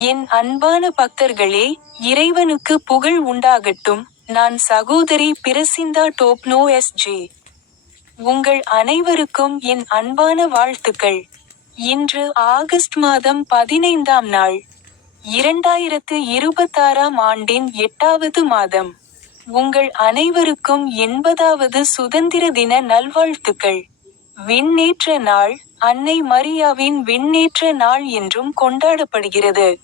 என் அன்பான பக்தர்களே, இறைவனுக்கு புகழ் உண்டாகட்டும். நான் சகோதரி பிரசிந்தா டோப்னோ எஸ்.ஜே. உங்கள் அனைவருக்கும் என் அன்பான வாழ்த்துக்கள். இன்று ஆகஸ்ட் மாதம் 15ஆம் நாள். 2026ஆம் ஆண்டின் 8வது மாதம். உங்கள் அனைவருக்கும் 80வது சுதந்திர தின நல்வாழ்த்துக்கள். விண்ணேற்ற நாள், அன்னை மரியாவின் விண்ணேற்ற நாள் என்றும் கொண்டாடப்படுகிறது.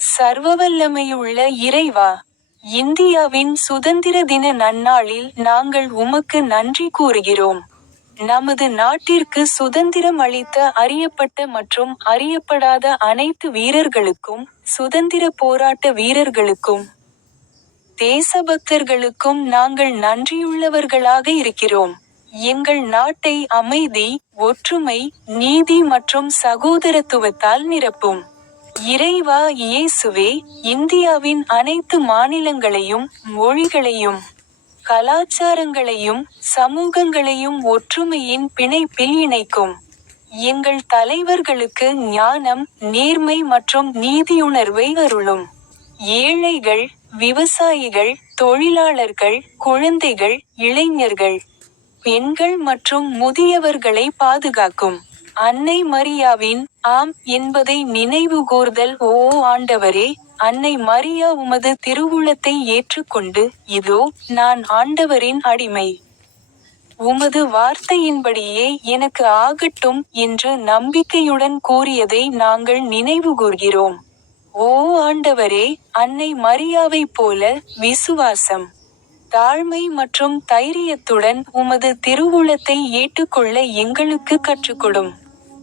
சர்வவல்லமையுள்ள இறைவா, இந்தியாவின் சுதந்திர தின நன்னாளில் நாங்கள் உமக்கு நன்றி கூறுகிறோம். நமது நாட்டிற்கு சுதந்திரம் அளித்த அறியப்பட்ட மற்றும் அறியப்படாத அனைத்து வீரர்களுக்கும், சுதந்திர போராட்ட வீரர்களுக்கும், தேசபக்தர்களுக்கும் நாங்கள் நன்றியுள்ளவர்களாக இருக்கிறோம். எங்கள் நாட்டை அமைதி, ஒற்றுமை, நீதி மற்றும் சகோதரத்துவத்தால் நிரப்பும். இறைவா இயேசுவே, இந்தியாவின் அனைத்து மாநிலங்களையும், மொழிகளையும், கலாச்சாரங்களையும், சமூகங்களையும் ஒற்றுமையின் பிணைப்பில் இணைக்கும். எங்கள் தலைவர்களுக்கு ஞானம், நேர்மை மற்றும் நீதியுணர்வை அருளும். ஏழைகள், விவசாயிகள், தொழிலாளர்கள், குழந்தைகள், இளைஞர்கள், பெண்கள் மற்றும் முதியவர்களை பாதுகாக்கும். அன்னை மரியாவின் ஆம் என்பதை நினைவுகூர்தல். ஓ ஆண்டவரே, அன்னை மரியா உமது திருவுளத்தை ஏற்றுக்கொண்டு, இதோ, நான் ஆண்டவரின் அடிமை. உமது வார்த்தையின்படியே எனக்கு ஆகட்டும் என்று நம்பிக்கையுடன் கூறியதை நாங்கள் நினைவுகூர்கிறோம். ஓ ஆண்டவரே, அன்னை மரியாவைப் போல, விசுவாசம், தாழ்மை மற்றும் தைரியத்துடன் உமது திருவுளத்தை ஏற்றுக்கொள்ள எங்களுக்கு கற்றுக்கொடும்.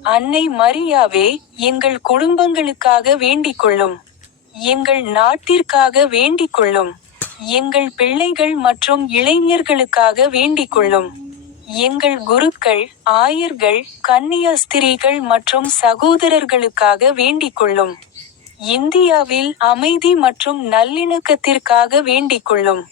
அன்னை மரியாவே, எங்கள் குடும்பங்களுக்காக வேண்டிக்கொள்ளும். எங்கள் நாட்டிற்காக வேண்டிக்கொள்ளும். எங்கள் பிள்ளைகள் மற்றும் இளைஞர்களுக்காக வேண்டிக்கொள்ளும். எங்கள் குருக்கள், ஆயர்கள், கன்னியாஸ்திரிகள் மற்றும் சகோதரர்களுக்காக வேண்டிக்கொள்ளும். இந்தியாவில் அமைதி மற்றும் நல்லிணக்கத்திற்காக வேண்டிக்கொள்ளும்.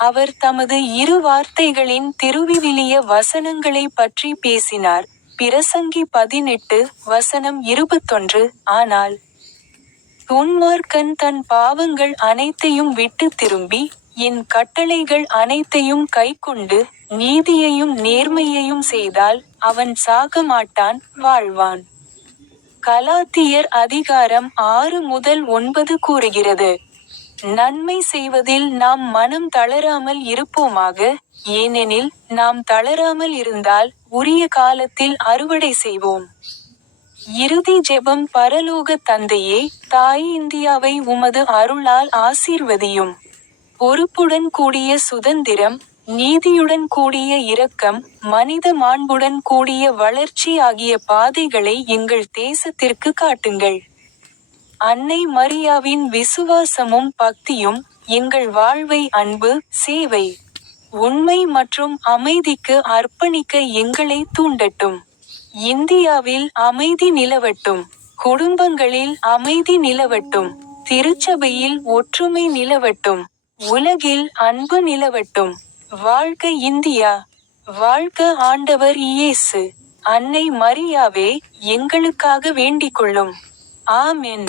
அவர் தமது இரு வார்த்தைகளின் திருவிவிலிய வசனங்களைப் பற்றி பேசினார். பிரசங்கி 18:21. ஆனால் துன்மார்க்கன் தன் பாவங்கள் அனைத்தையும் விட்டு திரும்பி, என் கட்டளைகள் அனைத்தையும் கைக்கொண்டு, நீதியையும் நேர்மையையும் செய்தால், அவன் சாக மாட்டான், வாழ்வான். கலாத்தியர் அதிகாரம் 6-9 கூறுகிறது. நன்மை செய்வதில் நாம் மனம் தளராமல் இருப்போமாக, ஏனெனில், நாம் தளராமல் இருந்தால், உரிய காலத்தில் அறுவடை செய்வோம். இறுதி ஜெபம். பரலோக தந்தையே, தாய் இந்தியாவை உமது அருளால் ஆசீர்வதியும். பொறுப்புடன் கூடிய சுதந்திரம், நீதியுடன் கூடிய இரக்கம், மனித மாண்புடன் கூடிய வளர்ச்சி ஆகிய பாதைகளை எங்கள் தேசத்திற்கு காட்டுங்கள். அன்னை மரியாவின் விசுவாசமும் பக்தியும், எங்கள் வாழ்வை அன்பு, சேவை, உண்மை மற்றும் அமைதிக்கு அர்ப்பணிக்க எங்களை தூண்டட்டும். இந்தியாவில் அமைதி நிலவட்டும். குடும்பங்களில் அமைதி நிலவட்டும். திருச்சபையில் ஒற்றுமை நிலவட்டும். உலகில் அன்பு நிலவட்டும். வாழ்க இந்தியா! வாழ்க ஆண்டவர் இயேசு! அன்னை மரியாவே, எங்களுக்காக வேண்டிக்கொள்ளும். ஆமென்.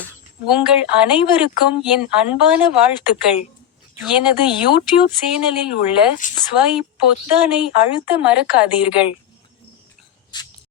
உங்கள் அனைவருக்கும் என் அன்பான வாழ்த்துக்கள். எனது யூடியூப் சேனலில் உள்ள ஸ்வைப் பொத்தானை அழுத்த மறக்காதீர்கள்.